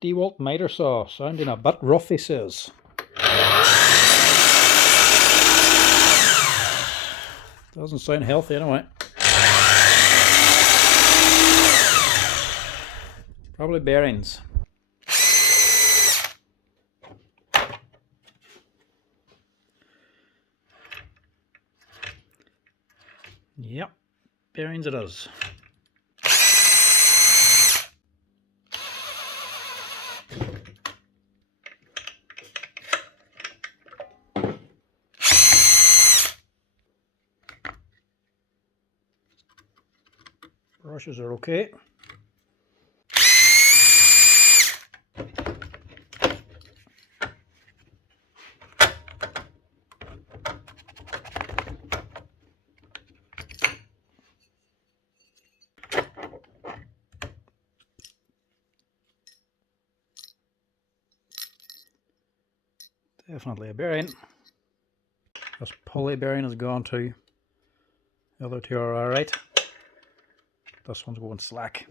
Dewalt Mitersaw, sounding a bit rough, he says. Doesn't sound healthy anyway. Probably bearings. Yep, bearings it is. Brushes are okay. Definitely a bearing. This pulley bearing has gone too. The other two are alright. This one's going slack.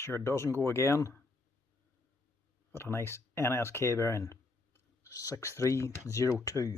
Make sure it doesn't go again. Got a nice NSK bearing, 6302.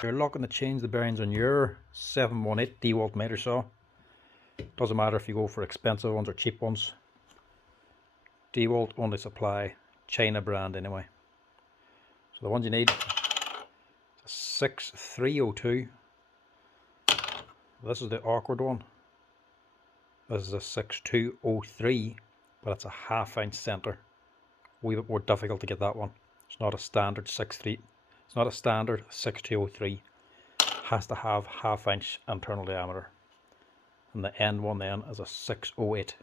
You're looking to change the bearings on your 718 Dewalt Mitersaw. Doesn't matter if you go for expensive ones or cheap ones. Dewalt only supply China brand anyway. So the ones you need, 6302. This is the awkward one. This is a 6203, but it's a 1/2 inch center. A wee bit more difficult to get that one. It's not a standard 63. It's not a standard 6203. Has to have 1/2 inch internal diameter. And the end one then is a 608.